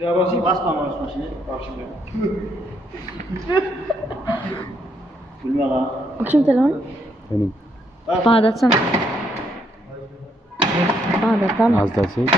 Ya basayım. Basma şimdi. Bak şimdi. Gülme lan. Bu kim telefon? Benim. Bağdatsana. Bağdat tamam. Az da çek.